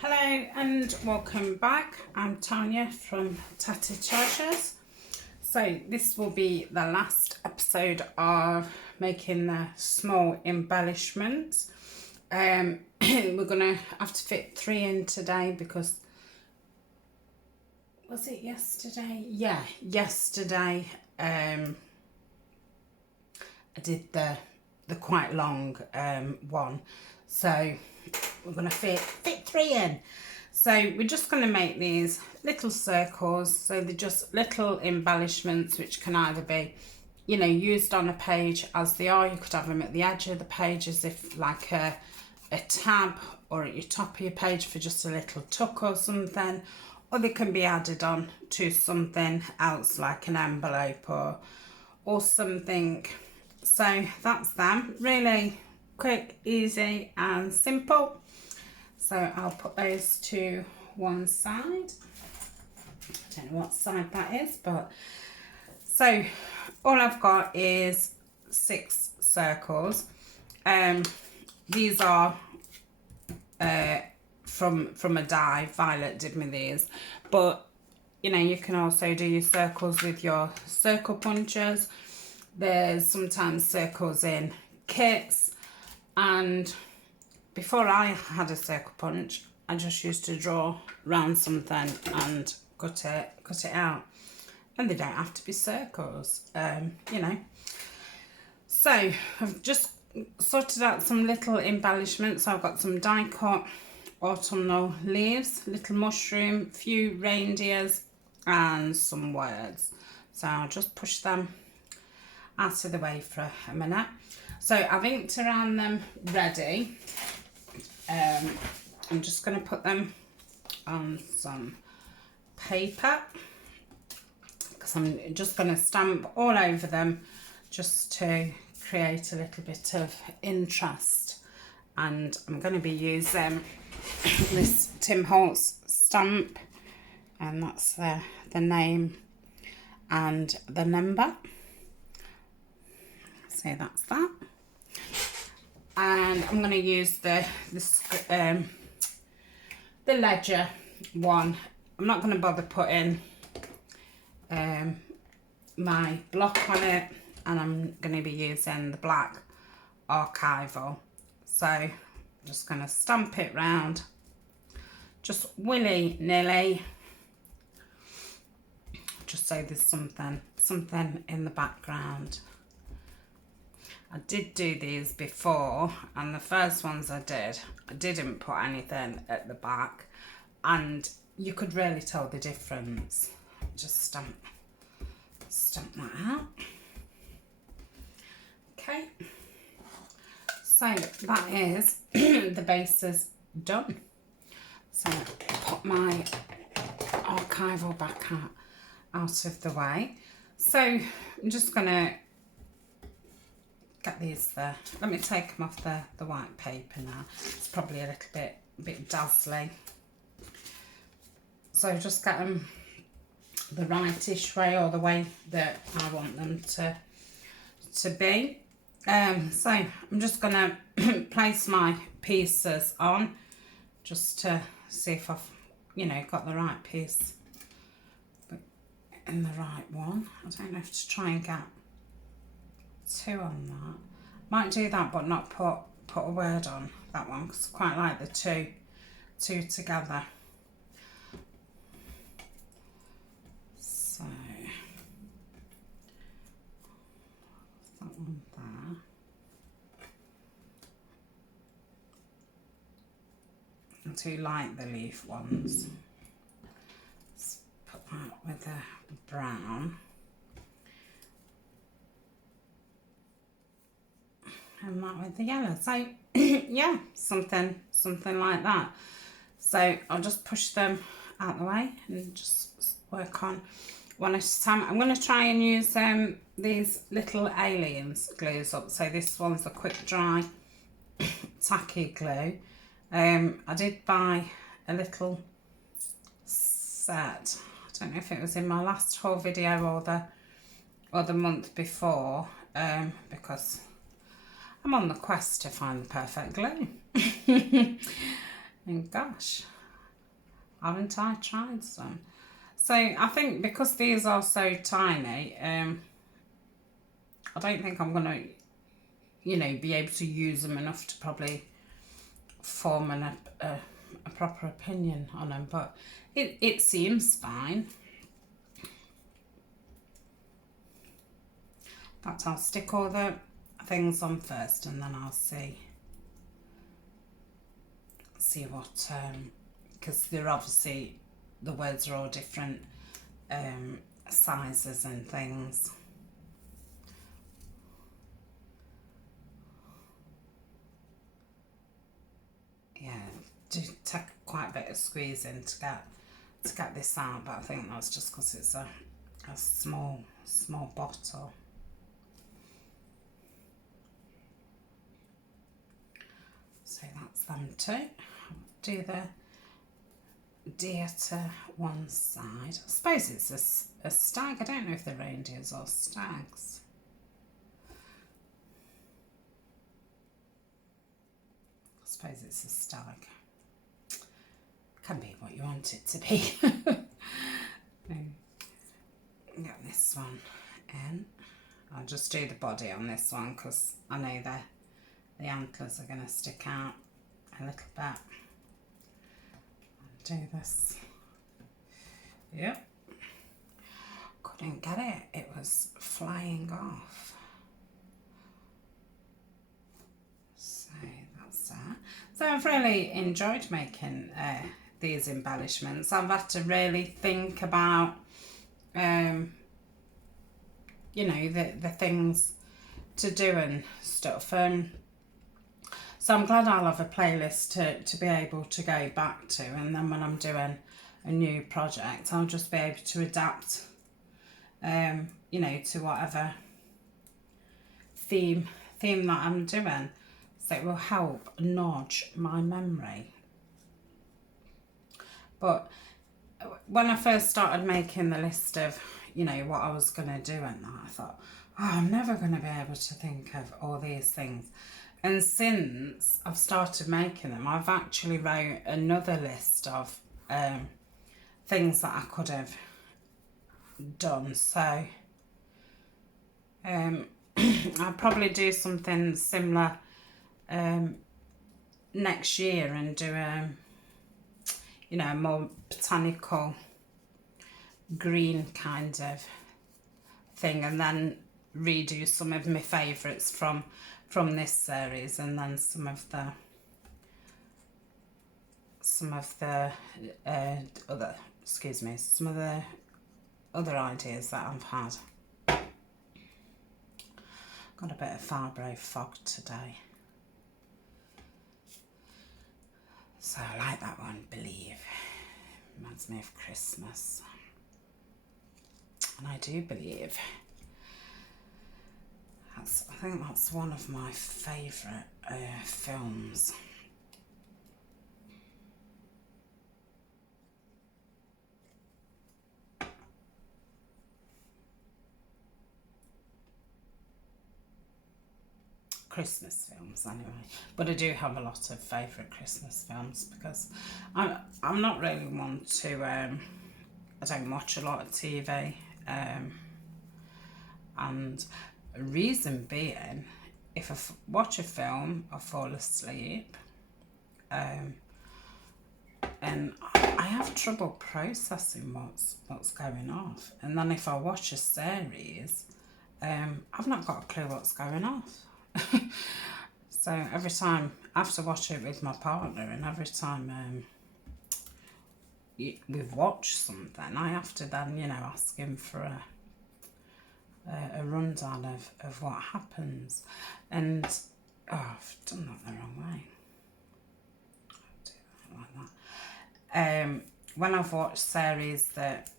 Hello and welcome back. I'm Tania from Tatty Treasures. So this will be the last episode of making the small embellishments. We're gonna have to fit 3 in today because, was it yesterday? Yeah, yesterday I did the quite long one, so we're going to fit 3 in. So we're just going to make these little circles, so they're just little embellishments which can either be, you know, used on a page as they are. You could have them at the edge of the page as if like a tab, or at your top of your page for just a little tuck or something, or they can be added on to something else like an envelope or something. So that's them. Really quick, easy and simple. So I'll put those to one side. I don't know what side that is, but so all I've got is 6 circles. These are from a die. Violet did me these, but you know, you can also do your circles with your circle punchers. There's sometimes circles in kits, and before I had a circle punch, I just used to draw around something and cut it out, and they don't have to be circles, you know. So I've just sorted out some little embellishments. I've got some die cut autumnal leaves, little mushroom, few reindeers and some words. So I'll just push them out of the way for a minute. So I've inked around them ready. I'm just going to put them on some paper because I'm just going to stamp all over them just to create a little bit of interest. And I'm going to be using this Tim Holtz stamp, and that's the name and the number. So that's that. And I'm going to use the ledger one. I'm not going to bother putting my block on it, and I'm going to be using the black archival. So I'm just going to stamp it round, just willy-nilly, just so there's something in the background. I did do these before, and the first ones I didn't put anything at the back, and you could really tell the difference. Just stamp that out. Okay, so that is the base is done. So put my archival back out of the way. So I'm just gonna get these there. Let me take them off the white paper now. It's probably a little bit dazzling. So just get them the rightish way, or the way that I want them to be. So I'm just gonna place my pieces on just to see if I've, you know, got the right piece in the right one. I don't know if to try and get 2 on that. Might do that, but not put a word on that one, because I quite like the two together. So that one there. I do like the leaf ones. Let's put that with the brown. And that with the yellow. So yeah, something like that. So I'll just push them out the way and just work on one at a time. I'm going to try and use these little aliens glues up. So this one's a quick dry tacky glue. I did buy a little set. I don't know if it was in my last haul video or the month before, because I'm on the quest to find the perfect glue. And gosh, Haven't I tried some? So I think because these are so tiny, I don't think I'm going to, you know, be able to use them enough to probably form a proper opinion on them, but it seems fine. In fact, I'll stick all the things on first and then I'll see what, because they're obviously, the words are all different sizes and things. Yeah, do take quite a bit of squeezing to get this out, but I think that's just because it's a small bottle. So that's them two. Do the deer to one side. I suppose it's a stag. I don't know if they're reindeers or stags. I suppose it's a stag. Can be what you want it to be. Get this one in. I'll just do the body on this one because I know the antlers are going to stick out a little bit. I'll do this. Yep. Couldn't get it. It was flying off. So that's that. So I've really enjoyed making these embellishments. I've had to really think about, you know, the things to do and stuff. So I'm glad I'll have a playlist to be able to go back to, and then when I'm doing a new project, I'll just be able to adapt, you know, to whatever theme that I'm doing. So it will help nudge my memory. But when I first started making the list of, you know, what I was going to do and that, I thought, oh, I'm never going to be able to think of all these things. And since I've started making them, I've actually wrote another list of things that I could have done. So I'll probably do something similar next year and do you know, a more botanical green kind of thing, and then redo some of my favourites from this series, and then some of the other, excuse me, some of the other ideas that I've had. Got a bit of Farbro fog today. So I like that one, Believe. Reminds me of Christmas. And I do believe. I think that's one of my favourite films. Christmas films anyway, but I do have a lot of favourite Christmas films because I'm not really one to I don't watch a lot of TV, and reason being, if I watch a film I fall asleep, and I have trouble processing what's going off, and then if I watch a series, I've not got a clue what's going off. So every time I have to watch it with my partner, and every time we've watched something, I have to then, you know, ask him for a rundown of what happens. And oh, I've done that the wrong way. I'll do that like that. When I've watched series that,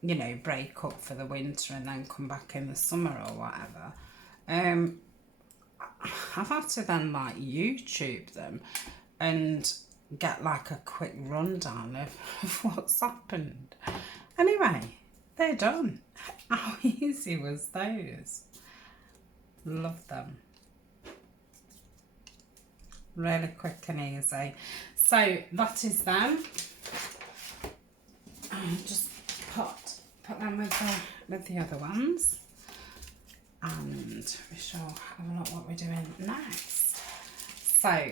you know, break up for the winter and then come back in the summer or whatever, I've had to then like YouTube them and get like a quick rundown of what's happened. Anyway, they're done. How easy was those? Love them. Really quick and easy. So that is them. and just put them with the other ones, and we shall have a look what we're doing next. So,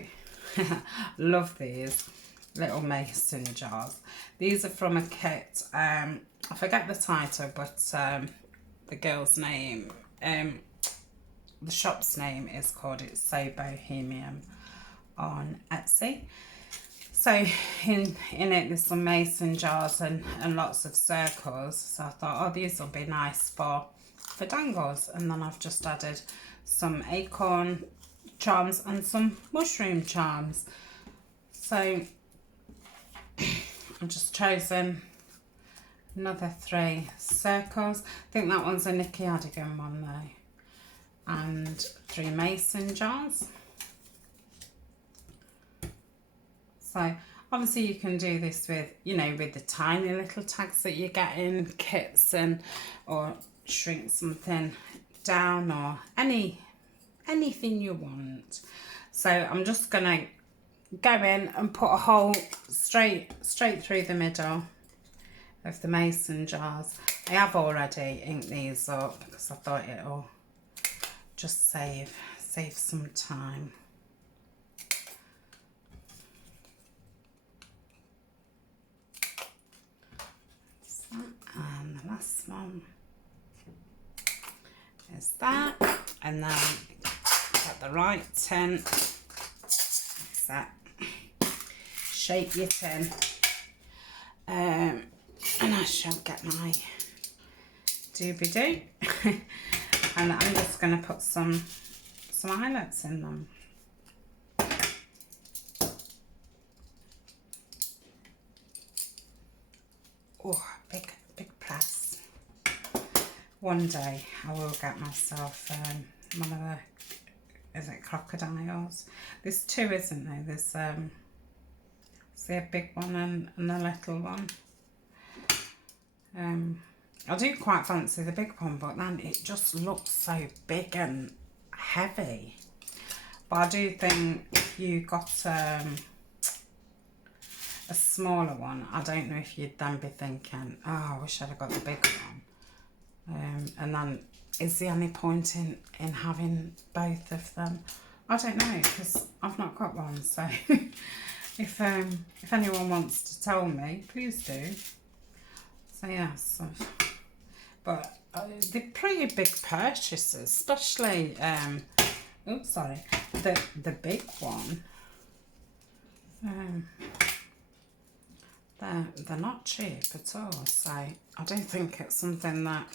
love these little mason jars. These are from a kit, I forget the title, but the girl's name, the shop's name is called It's So Bohemian on Etsy. So in it there's some mason jars and lots of circles. So I thought, oh, these will be nice for dangles. And then I've just added some acorn charms and some mushroom charms. So I've just chosen another 3 circles. I think that one's a Nicky Adigan one though. And 3 mason jars. So obviously you can do this with, you know, with the tiny little tags that you get in kits, and or shrink something down, or anything you want. So I'm just gonna go in and put a hole straight through the middle of the mason jars. I have already inked these up because I thought it'll just save some time. And the last one is that, and then get the right tin, set, shape your tin, and I shall get my doobie-doo, and I'm just going to put some eyelets in them. Oh, big press. One day I will get myself one of the, is it crocodiles? There's 2, isn't there? There's see a big one and a little one. I do quite fancy the big one, but then it just looks so big and heavy. But I do think if you got a smaller one, I don't know if you'd then be thinking, oh, I wish I'd have got the big one. And then is there any point in having both of them? I don't know, because I've not got one. So if anyone wants to tell me, please do. So yes, but they're pretty big purchases, especially oops, sorry, the big one. They're not cheap at all, so I don't think it's something that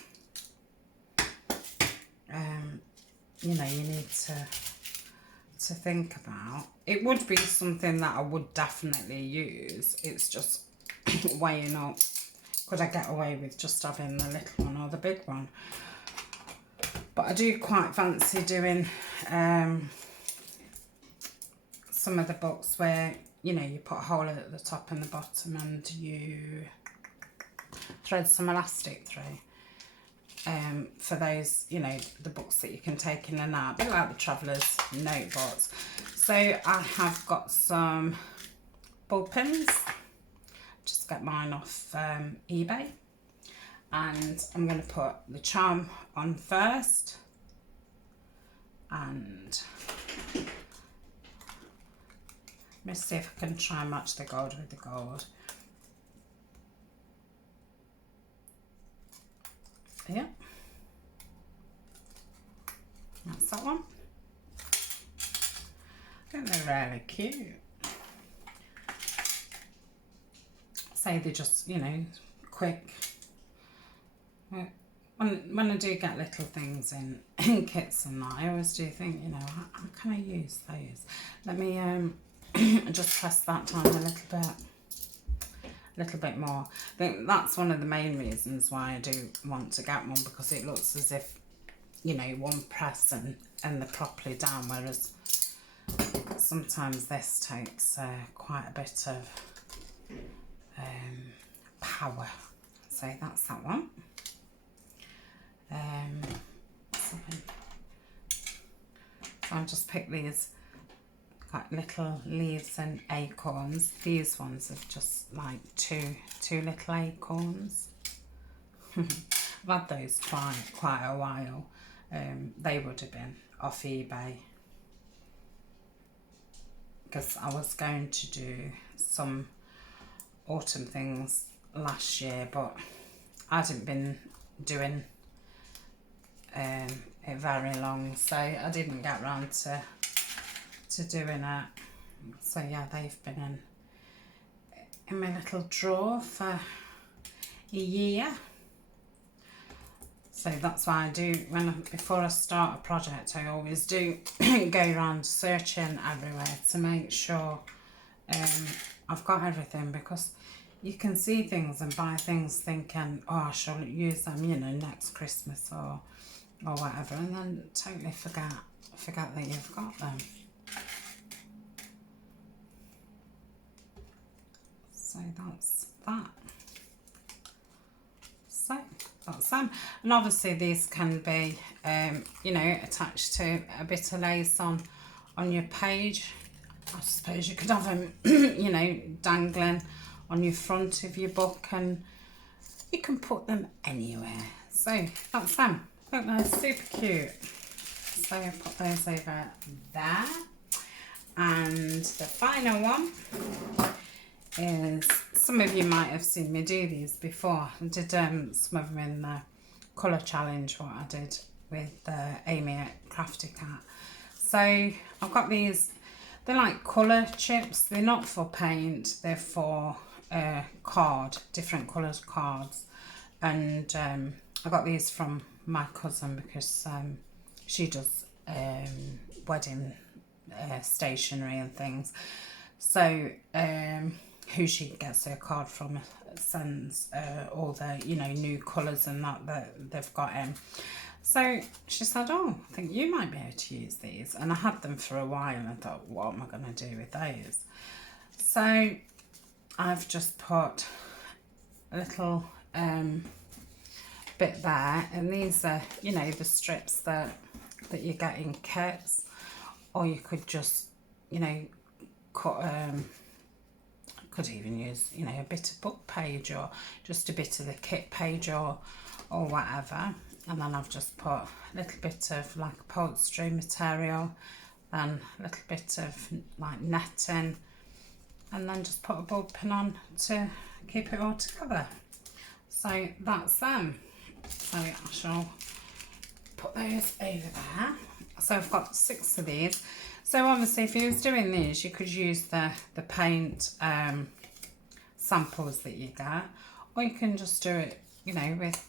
you know, you need to think about. It would be something that I would definitely use. It's just weighing up, could I get away with just having the little one or the big one? But I do quite fancy doing some of the books where, you know, you put a hole at the top and the bottom and you thread some elastic through. For those, you know, the books that you can take in and out, a bit like the Traveller's Notebooks. So I have got some ball pins. Just get mine off eBay. And I'm going to put the charm on first. And let's see if I can try and match the gold with the gold. Yeah, that's that one. I think they're really cute. Say they're just, you know, quick. When I do get little things in kits and that, I always do think, you know, how can I use those? Let me just press that down a little bit more. I think that's one of the main reasons why I do want to get one, because it looks as if, you know, one press and they're properly down, whereas sometimes this takes quite a bit of power. So that's that one. So I'll just pick these got little leaves and acorns. These ones are just like two little acorns. I've had those quite a while. They would have been off eBay, because I was going to do some autumn things last year, but I hadn't been doing it very long, so I didn't get round to doing it. So yeah, they've been in my little drawer for a year. So that's why I do, before I start a project, I always do go around searching everywhere to make sure I've got everything, because you can see things and buy things thinking, oh, I shall use them, you know, next Christmas or whatever, and then totally forget that you've got them. So that's that. So that's them. And obviously these can be, you know, attached to a bit of lace on your page. I suppose you could have them, you know, dangling on your front of your book, and you can put them anywhere. So that's them. I think they're super cute. So I'll put those over there. And the final one is, some of you might have seen me do these before. I did some of them in the colour challenge, what I did with Amy at Crafty Cat. So I've got these, they're like colour chips. They're not for paint, they're for different coloured cards. And I got these from my cousin, because she does wedding stationery and things. So who she gets her card from sends all the, you know, new colours and that they've got in. So she said, oh, I think you might be able to use these. And I had them for a while and I thought, what am I going to do with those? So I've just put a little bit there, and these are, you know, the strips that you get in kits, or you could just, you know, cut, could even use, you know, a bit of book page or just a bit of the kit page or whatever. And then I've just put a little bit of like upholstery material, then a little bit of like netting, and then just put a bulb pin on to keep it all together. So that's them. So I shall put those over there. So I've got 6 of these. So obviously if you was doing these, you could use the paint samples that you get, or you can just do it, you know, with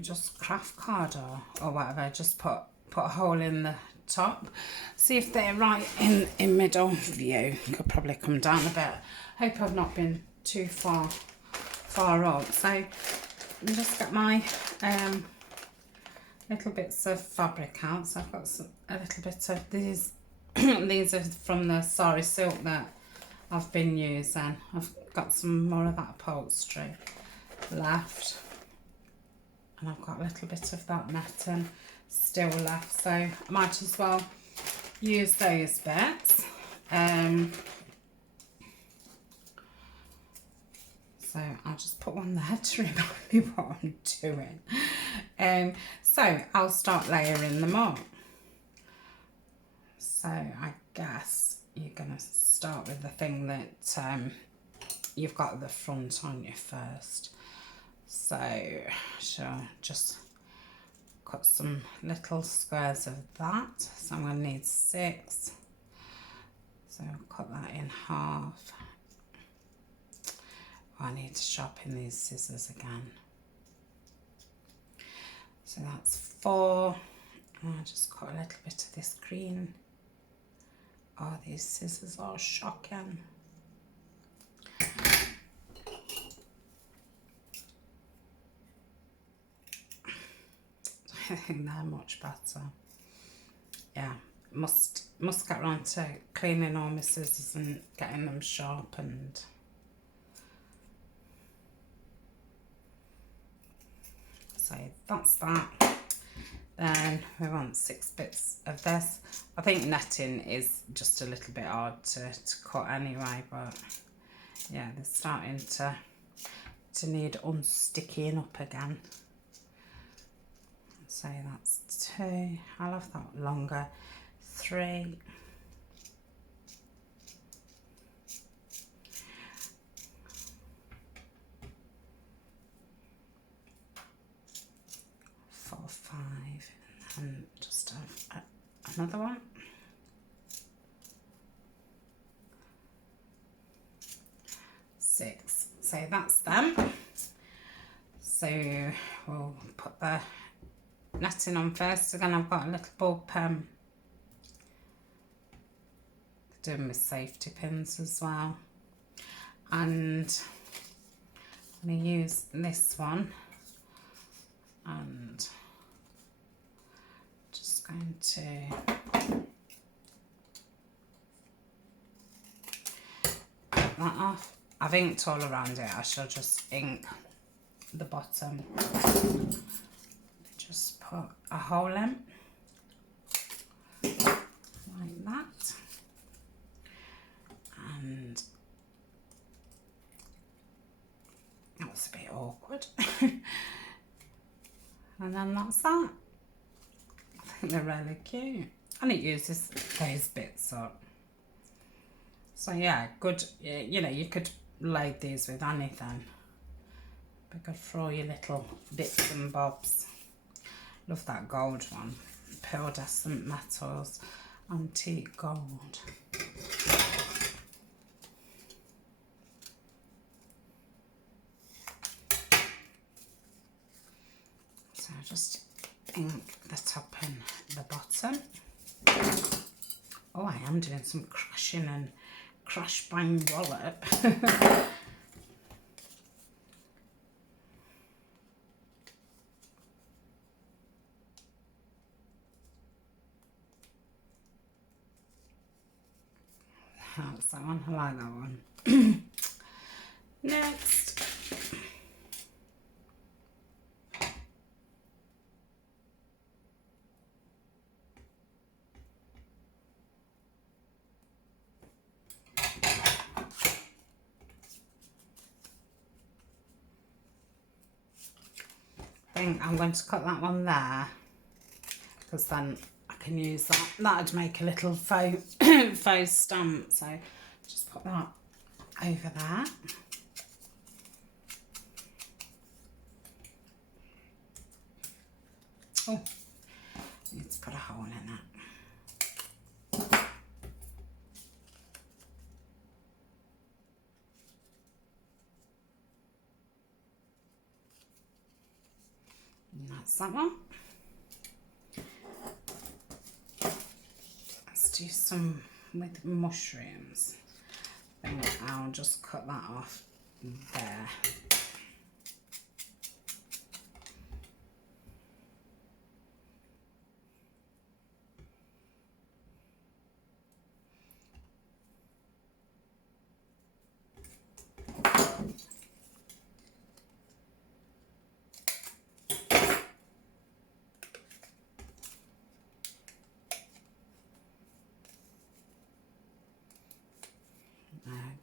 just craft card or whatever. Just put a hole in the top. See if they're right in middle view. Could probably come down a bit. Hope I've not been too far up. So I'll just get my little bits of fabric out. So I've got a little bit of these. These are from the Sari silk that I've been using. I've got some more of that upholstery left, and I've got a little bit of that netting still left, so I might as well use those bits. So I'll just put one there to remind me what I'm doing. So I'll start layering them up. So I guess you're going to start with the thing that you've got at the front on you first. So sure, just cut some little squares of that. So I'm going to need 6. So I'll cut that in half. Oh, I need to sharpen these scissors again. So that's 4. And I'll just cut a little bit of this green. Oh, these scissors are shocking. I think they're much better. Yeah, must get around to cleaning all my scissors and getting them sharpened. So that's that. Then we want 6 bits of this. I think netting is just a little bit hard to cut anyway, but yeah, they're starting to need unsticking up again. So that's 2. I'll have that longer. 3. 4, 5, and just have another one. 6. So that's them. So we'll put the netting on first. Again, I've got a little ball pen. Doing with safety pins as well. And I'm going to use this one. And just going to cut that off. I've inked all around it. I shall just ink the bottom. Just put a hole in like that, and that was a bit awkward. And then that's that. I think they're really cute, and it uses those bits up. So yeah, good. You know, you could load these with anything. Be good for all your little bits and bobs. Love that gold one. Pearlescent metals, antique gold. So I just ink the top and the bottom. Oh, I am doing some crashing and crash bang wallop. That's that one. I like that one. Next. I think I'm going to cut that one there, because then I can use that. That'd make a little faux, faux stamp. So just put that over there. Oh, I need to put a hole in it. And that's that one. Let's do some with mushrooms. I think I'll just cut that off there.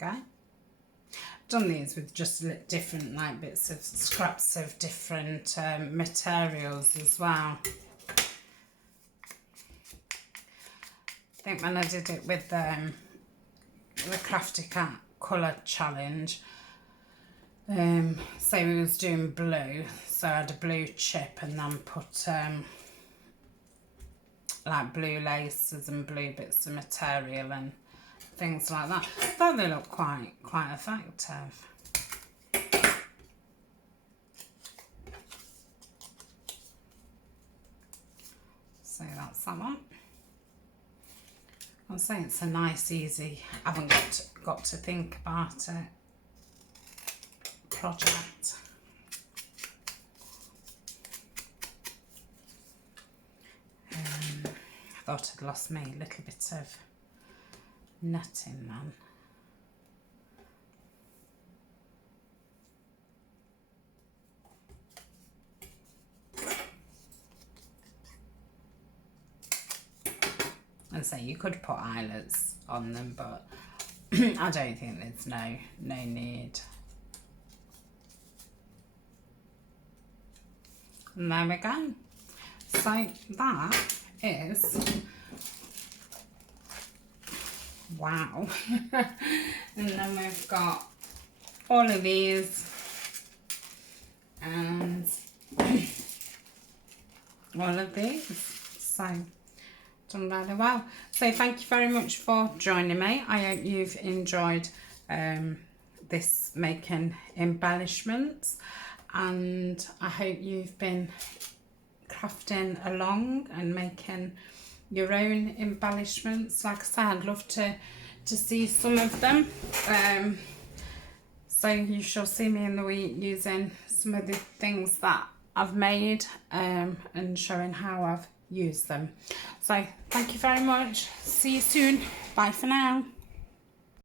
Okay. Done these with just different like bits of scraps of different materials as well. I think when I did it with the Crafty Cat colour challenge, so we was doing blue, so I had a blue chip and then put like blue laces and blue bits of material and things like that. I thought they looked quite effective. So that's that one. I'll say it's a nice, easy, I haven't got to think about it project. I thought I'd lost me a little bit of netting then. I say you could put eyelets on them, but I don't think there's no need. And there we go. So that is, wow. And then we've got all of these and all of these. So done really well. So thank you very much for joining me. I hope you've enjoyed this making embellishments, and I hope you've been crafting along and making your own embellishments. Like I said, I'd love to see some of them. So you shall see me in the week using some of the things that I've made and showing how I've used them. So thank you very much. See you soon. Bye for now.